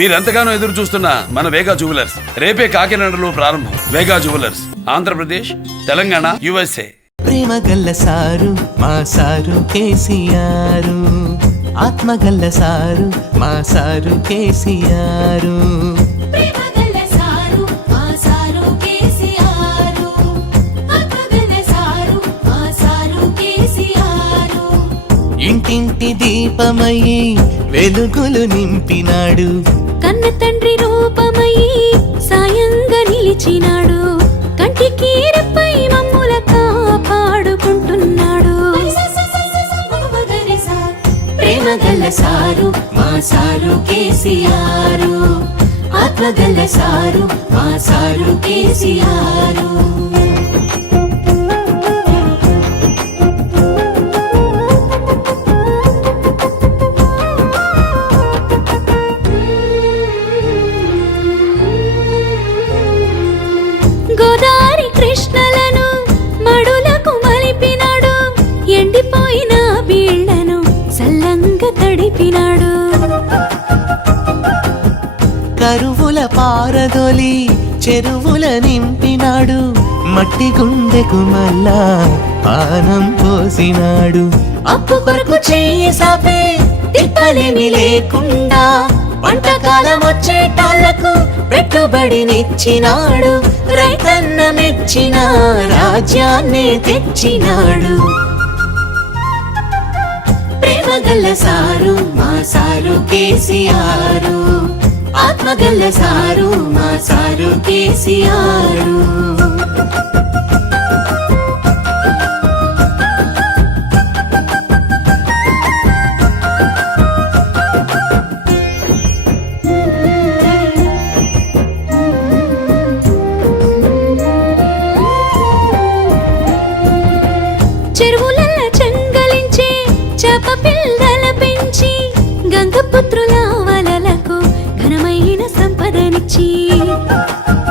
మీరెంతగానో ఎదురు చూస్తున్న మన వేగా జ్యువెలర్స్ రేపే కాకినాడలో ప్రారంభం. వేగా జ్యువెలర్స్, ఆంధ్రప్రదేశ్, తెలంగాణ, USA. ప్రేమ గల్ల సారు మా సారు కేసీఆర్, ఆత్మ గల్ల సారు మా సారు కేసీఆర్. ఇంటింటి దీపమయ్యి వెలుగులు నింపినాడు, కన్న తండ్రి రూపమయ్యి సాయంగా నిలిచినాడు, కంటికి రెప్పై మమ్ముల కాపాడుకుంటున్నాడు. ప్రేమ గల్ల సారు మా సారు కేసీఆర్, ఆత్మ గల్ల సారు మా సారు కేసీఆర్. గోదావరి కృష్ణలను మడులకు మలిపినాడు, ఎండిపోయిన బీళ్లను సల్లంగా తడిపినాడు. కరువుల పారదొలి చెరువుల నింపినాడు, మట్టి గుండెకు మళ్ళా పానం పోసినాడు. అప్పు కొరకు చెయ్యి సాపే తిప్పలేమి లేకుండా వంటకాలం వచ్చేటాళ్లకు పెట్టుబడినిచ్చినాడు, రైతన్న మెచ్చిన రాజ్యాన్ని తెచ్చినాడు. ప్రేమ గల్ల సారు మా సారు కేసీఆర్, ఆత్మ గల్ల సారు మా సారు కేసీఆర్. చెరువులల్ల చెంగలించే చేప పిల్లల పెంచి గంగపుత్రుల వలలకు ఘనమైన సంపదనిచ్చి